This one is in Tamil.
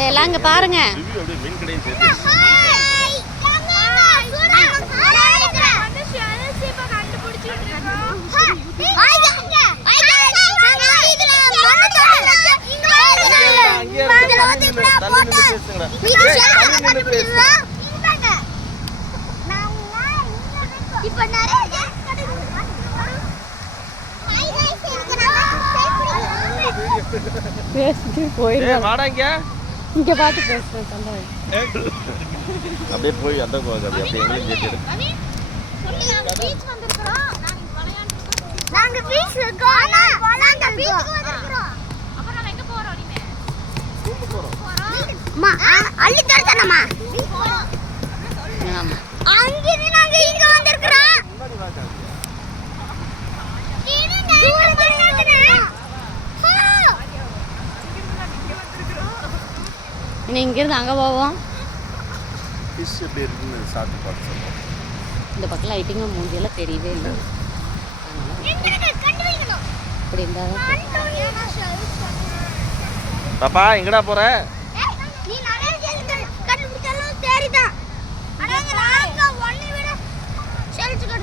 எல்லாம் இங்க பாருங்க. பேசிட்டு போயிடுவாங்க. வாடாங்க. இங்க பாத்து பேசுறேன் தம்பி. அப்படியே போய் அந்த கோக அப்படியே எங்களையும் கேட்டிடு. பீச் வந்திருக்கோம். நாங்க பீச் இருக்கோம். நாங்க பீச்சுக்கு வந்திருக்கோம். அப்ப நாம எங்க போறோம் இனிமே? கூட்டு போறோம். அம்மா அள்ளி தரதனமா? ஆமா. அங்க நாங்க இங்க வந்திருக்கோம். முன்னாடி வாங்க. இங்க இருந்து அங்க போவோம். ஃபிஷ் எப்படி இருக்குன்னு சாப்பிட்டு பார்த்து சொல்லுங்க. இந்த பக்கம் லைட்டிங்க மூஞ்சியெல்லாம் தெரியவே இல்லை. இப்படி இருந்தா பாப்பா எங்கடா போற?